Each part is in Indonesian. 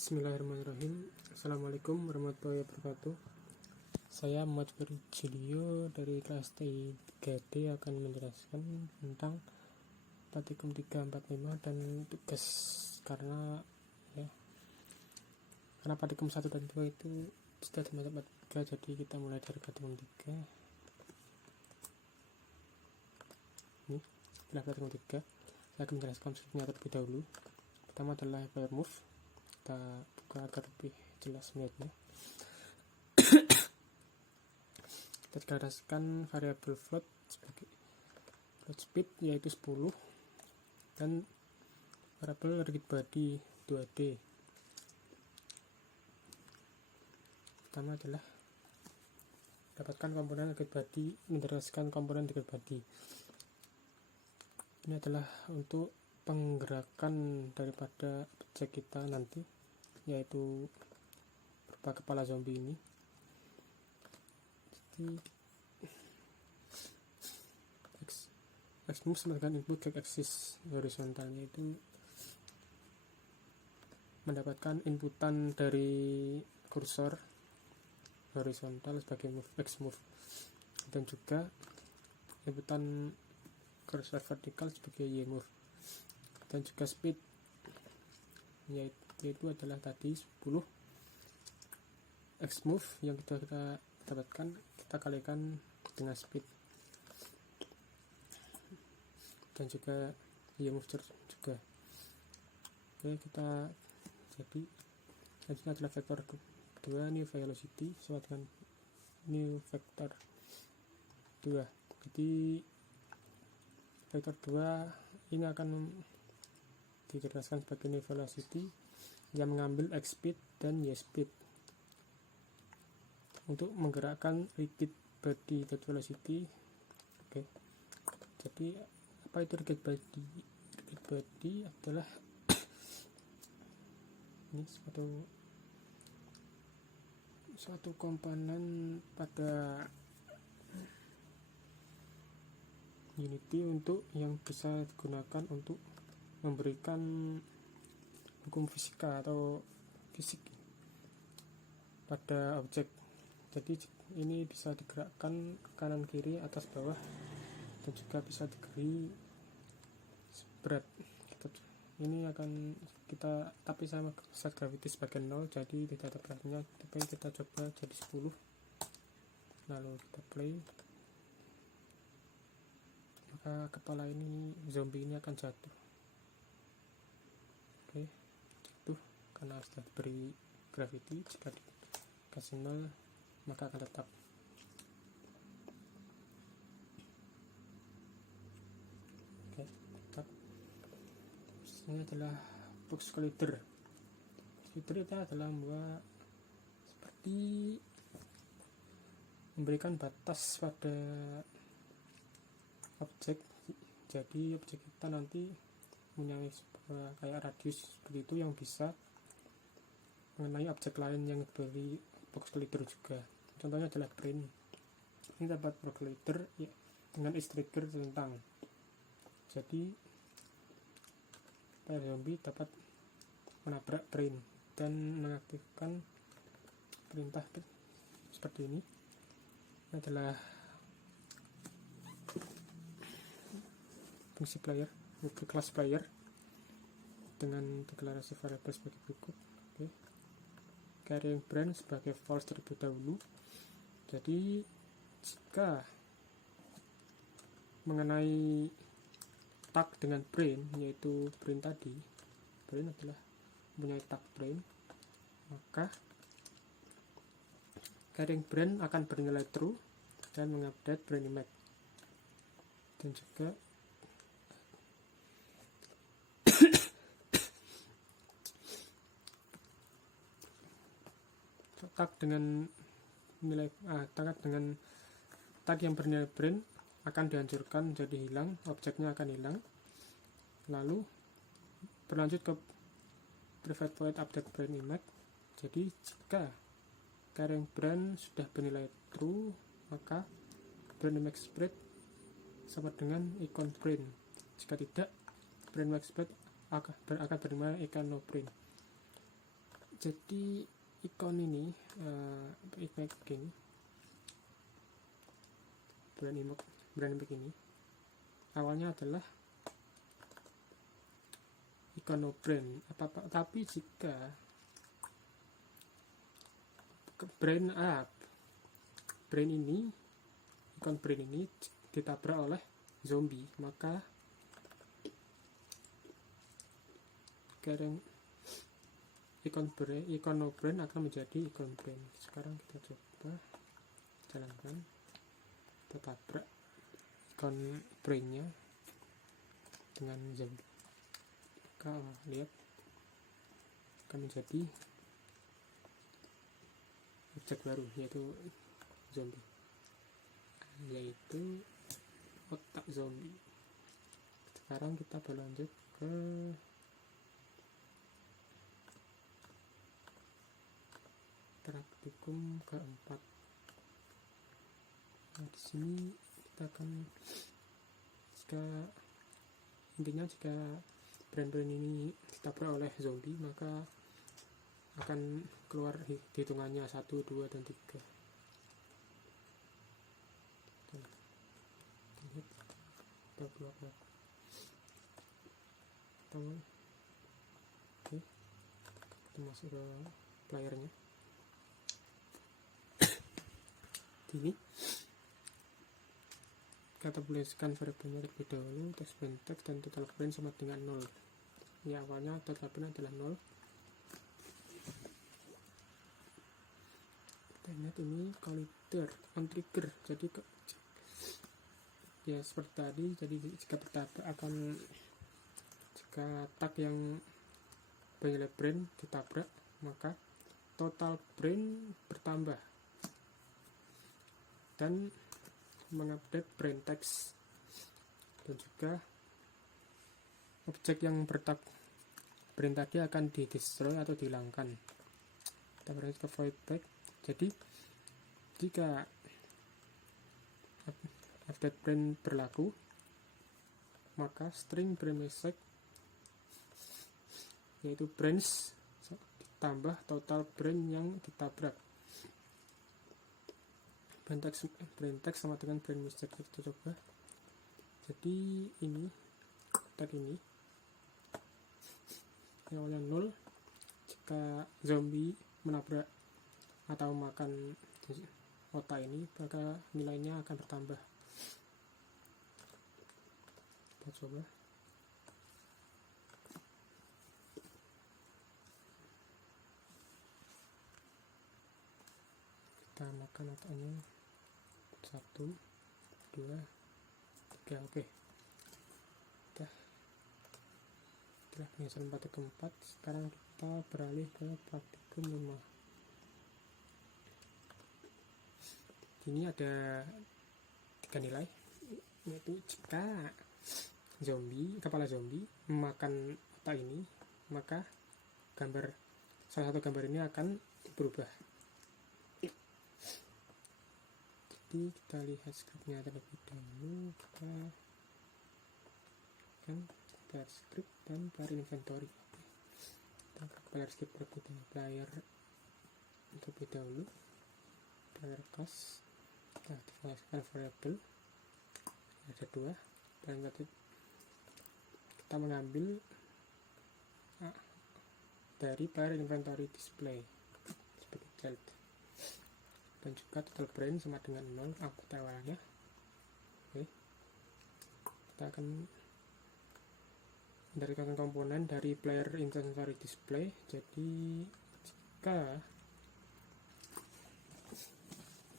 Bismillahirrahmanirrahim. Assalamualaikum warahmatullahi wabarakatuh. Saya Muhammad Virgilio dari kelas T3D akan menjelaskan tentang praktikum 345 dan tugas karena praktikum 1 dan 2 itu sudah termasuk 3, jadi kita mulai dari praktikum 3. Ini adalah praktikum 3. Saya akan menjelaskan konsepnya terlebih dahulu. Pertama adalah player move. Kita buka agar lebih jelas melihatnya. Kita deklarasikan variabel float sebagai float speed yaitu 10 dan variabel rigid body 2D. Pertama adalah dapatkan komponen rigid body, mendeklarasikan komponen rigid body. Ini adalah untuk penggerakan daripada objek kita nanti, yaitu berupa kepala zombie ini. Jadi X move sama dengan input ke axis horizontalnya itu mendapatkan inputan dari kursor horizontal sebagai move X move, dan juga inputan kursor vertikal sebagai Y move, dan juga speed yaitu adalah tadi 10 X move yang kita dapatkan, kita kalikan dengan speed, dan juga Y move juga. Oke, kita jadi selanjutnya adalah vektor kedua, new velocity sama dengan new vektor 2. Jadi vektor 2 ini akan dijelaskan sebagai new velocity yang mengambil X speed dan Y speed untuk menggerakkan rigid body dot velocity. Oke. Jadi apa itu rigid body? Rigid body adalah ini suatu komponen pada Unity untuk yang bisa digunakan untuk memberikan hukum fisika atau fisik pada objek. Jadi ini bisa digerakkan kanan kiri, atas bawah, dan juga bisa diberi berat. Ini akan kita, tapi sama set gravity sebagai 0, jadi tidak ada beratnya. Tapi kita coba jadi 10, lalu kita play, maka kepala ini, zombie ini akan jatuh. Oke, jatuh karena sudah diberi gravity. Jika dikasih 0 maka akan tetap. Oke, tetap. Ini adalah box collider. Collider itu adalah membuat seperti memberikan batas pada objek. Jadi objek kita nanti punya kayak radius seperti itu yang bisa mengenai objek lain yang diberi box collider juga. Contohnya adalah brain. Ini dapat box collider ya, dengan is trigger tentang. Jadi player zombie dapat menabrak brain dan mengaktifkan perintah seperti ini. Ini adalah fungsi player, class player dengan deklarasi variabel sebagai berikut. Oke. Carrying brain sebagai false terlebih dahulu. Jadi jika mengenai tag dengan brain, yaitu brain tadi, brain adalah mempunyai tag brain, maka carrying brain akan bernilai true dan mengupdate brain image. Dan juga tag dengan nilai tag yang bernilai brain akan dihancurkan, jadi hilang, objeknya akan hilang. Lalu berlanjut ke private void update brain image. Jadi jika carrying brain sudah bernilai true, maka brain image spread sama dengan icon brain. Jika tidak, brain image spread akan bernilai icon no brain. Jadi ikon ini impact ini brand impact ini awalnya adalah ikon no brand tapi jika brand ini ikon brand ini ditabrak oleh zombie, maka sekarang ikon no brand akan menjadi ikon brand. Sekarang kita coba jalankan, kita tabrak ikon brandnya dengan zombie, maka lihat akan menjadi objek baru, yaitu zombie, yaitu otak zombie. Sekarang kita berlanjut ke praktikum keempat. Nah, di sini kita akan jika brand-brand ini ditabrak oleh zombie, maka akan keluar hitungannya 1, 2, dan 3. Oke, kita masuk ke playernya. Ini kita tuliskan variabelnya terlebih dahulu, text brand text dan total brand sama dengan 0. Ya, awalnya total brand adalah 0. Kita lihat ini on trigger, jadi ya seperti tadi. Jadi jika tag yang banyak brand ditabrak, maka total brand bertambah dan mengupdate brand text, dan juga objek yang bertag brand tadi akan di-destroy atau dihilangkan. Kita beralih ke void tag. Jadi jika update brand berlaku, maka string brand message, yaitu brands ditambah total brand yang ditabrak. Brand text sama dengan brand message. Kita coba. Jadi ini tag ini yang awalnya 0, jika zombie menabrak atau makan otak ini, maka nilainya akan bertambah. Kita coba. Kita makan otaknya 1, 2, 3. Oke. Setelah pengesalan praktikum 4, sekarang kita beralih ke praktikum 5. Ini ada 3 nilai, yaitu jika kepala zombie memakan otak ini, maka salah satu gambar ini akan berubah. Jadi kita lihat scriptnya terlebih dahulu. Kita kan player script dan player inventory. Kita player script player terlebih dahulu, player class. Kita aktifkan variable, ada 2. Dan kita mengambil dari player inventory display sebagai child, dan juga total brand sama dengan 0 output awalnya. Oke, kita akan mendapatkan komponen dari player inventory display. Jadi jika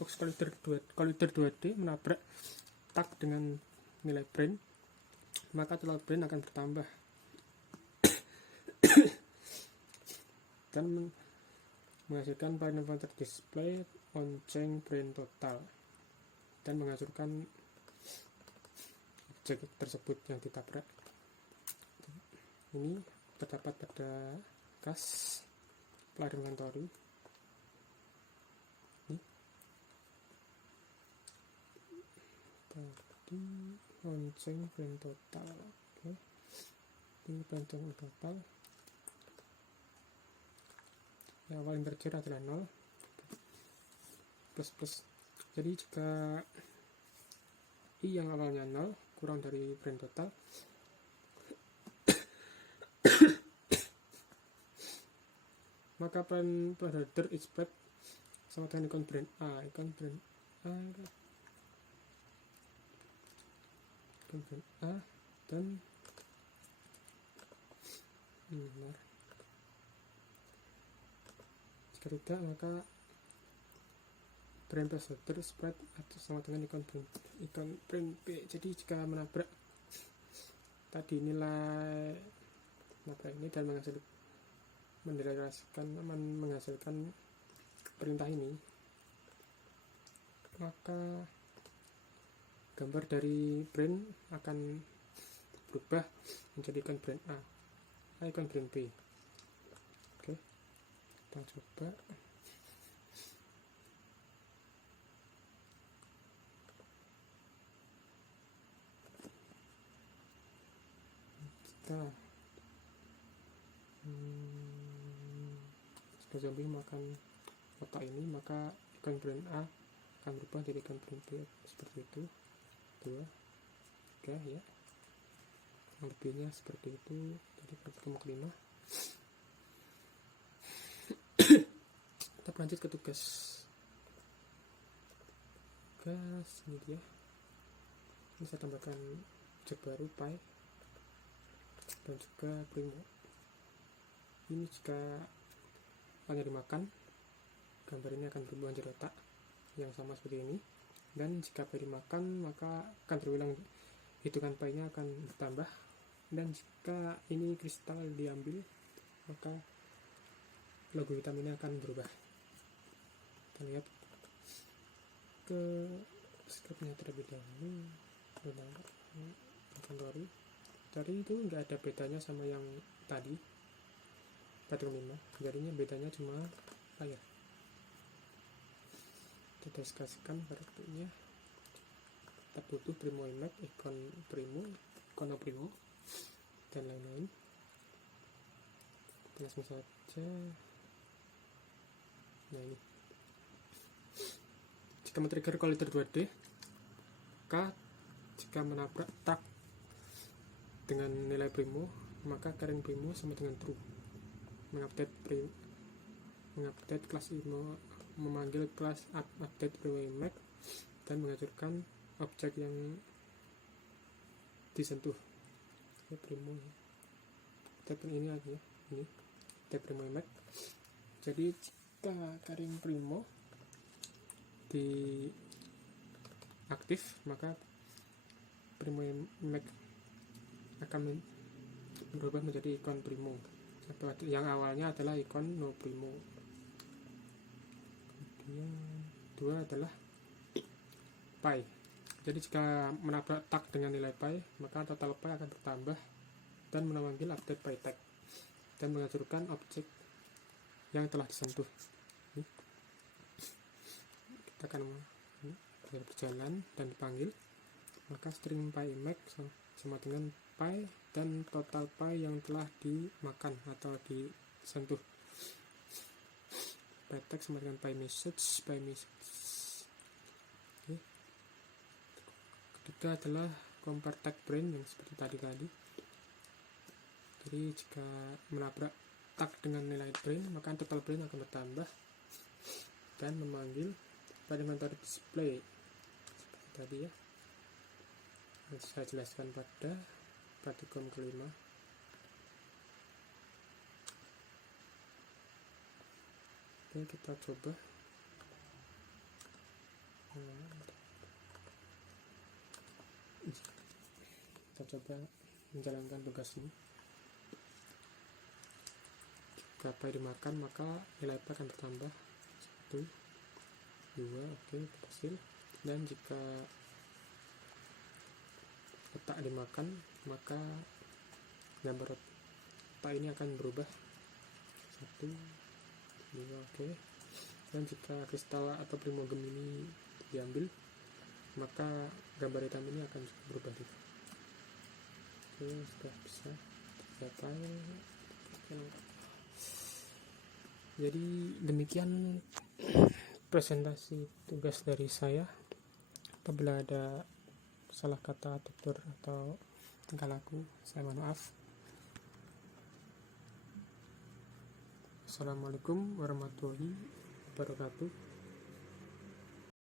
box collider 2D menabrak tag dengan nilai brand, maka total brand akan bertambah dan menghasilkan player inventory display on change brand total, dan menghasilkan objek tersebut yang ditabrak. Ini terdapat pada class player inventory. Tadi lonceng brand total. Oke, ini lonceng total. yang awal integer adalah 0 plus. Jadi jika I yang awalnya 0 kurang dari brain total, maka brain header expect sama dengan ikon brain A, dan benar. Jika tidak, maka brain header spread atau sama dengan ikon brain B. Jadi jika menabrak tadi nilai ini dan menghasilkan perintah ini, maka gambar dari brain akan berubah menjadi ikon brain A, ikon brain B. Oke, kita coba. Jika zombie makan kotak ini, maka ikon brain A akan berubah jadi ikon brain B seperti itu. 2, 3 ya. Lebihnya seperti itu. Jadi kita ke 5. Kita lanjut ke tugas ini dia. Ini saya tambahkan objek baru pi dan juga primo. Ini jika hanya dimakan, gambar ini akan berubah menjadi otak yang sama seperti ini. Dan jika pi dimakan, maka akan terulang hitungan pi-nya akan bertambah. Dan jika ini kristal diambil, maka logo hitam ini akan berubah. Kita lihat ke scriptnya terlebih dahulu. Jadi itu nggak ada bedanya sama yang tadi 4,5. Jadinya bedanya cuma layar. Kita diskusikan karakternya. Kita butuh primo image, ikon primo, dan lain-lain. Kita langsung saja. Nah ini. Jika men-trigger collider 2D, maka jika menabrak tag dengan nilai primo, maka carrying primo sama dengan true. Mengupdate kelas IMO, memanggil kelas update primo image dan menghancurkan objek yang disentuh. Ini primo ya. Tab ini aja ini tab primo image. Jadi jika carrying primo di aktif, maka primo image akan berubah menjadi ikon primo, atau yang awalnya adalah ikon no primo. Kemudian 2 adalah pi. Jadi jika menabrak tag dengan nilai pi, maka total pi akan bertambah dan memanggil update pi tag dan menghancurkan objek yang telah disentuh. Kita akan berjalan dan dipanggil, maka string pi image sama dengan pi dan total pi yang telah dimakan atau disentuh. Pi tag sama dengan pi message. Oke. Ketiga adalah compare tag brain yang seperti tadi. Jadi jika menabrak tag dengan nilai brain, maka total brain akan bertambah dan memanggil pada inventory display seperti tadi ya. Saya jelaskan pada praktikum kelima. Oke, kita coba. Kita coba menjalankan tugas ini. Jika pi dimakan, maka nilai pi akan bertambah 1, 2, oke, berhasil. Dan jika otak dimakan, maka gambar otak ini akan berubah 1, 2, oke. Dan jika kristal atau primogem ini diambil, maka gambar hitam ini akan berubah juga. Oke, sudah bisa tercapai. Jadi demikian presentasi tugas dari saya. Apabila ada salah kata, tutur atau tingkah laku, saya mohon maaf. Assalamualaikum warahmatullahi wabarakatuh.